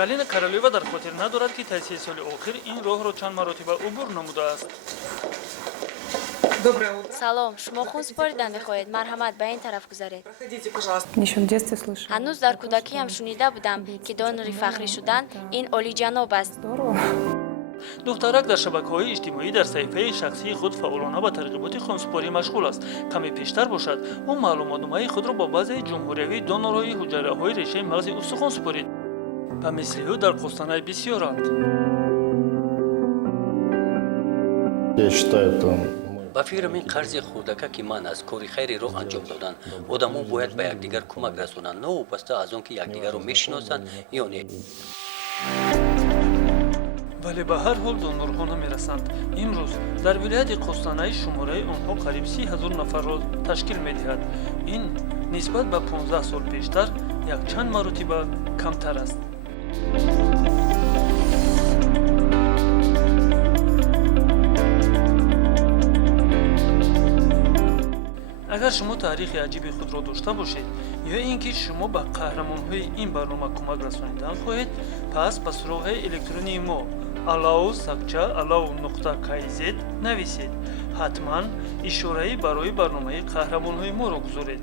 галина королева дар хотир надорад ки таъсиси соли охир ин роҳро чанд маротиба убур намудааст. Доброе утро. салом, шумо хун споридан мехоҳед? Марҳамат, ба ин тараф гузаред. Проходите, пожалуйста. Еще в детстве слышала. ҳанӯз дар кӯдакиам шунида будам ки донори фахрӣ шудан ин олиҷаноб аст. Здорово. духтарак дар шабакаҳои иҷтимоӣ дар саҳифаи шахсии худ фаъолона ба тарғиботи хунсупорӣ машғул аст. Каме пештар бошад, ӯ маълумотномаи худро бо баъзеи ҷумҳуриявии донорҳои ҳуҷайраҳои решаи мағзи устухон супорид. ба мисли ӯ дар қустанаи бисёранд. Я считаю, это ба фикрам ин қарзи хурдакаки ман аз кори хайреро анҷом додан. одамон бояд ба якдигар кӯмак расонанд, новобаста аз он ки якдигарро мешиносанд ё не. вале ба ҳар ҳол донорҳо намерасанд. имрӯз дар вилояти қустанаи шумораи онҳо қариб 30 000 нафарро ташкил медиҳад. ин нисбат ба 15 сол пештар якчанд маротиба камтар аст. агар шумо таърихи аҷиби худро дошта бошед ё ин ки шумо ба қаҳрамонҳои ин барнома кӯмак расонидан хоҳед, пас ба суроғи электронии мо alao@alao.kz нависед. ҳатман ишораи барои барномаи қаҳрамонҳои моро гузоред.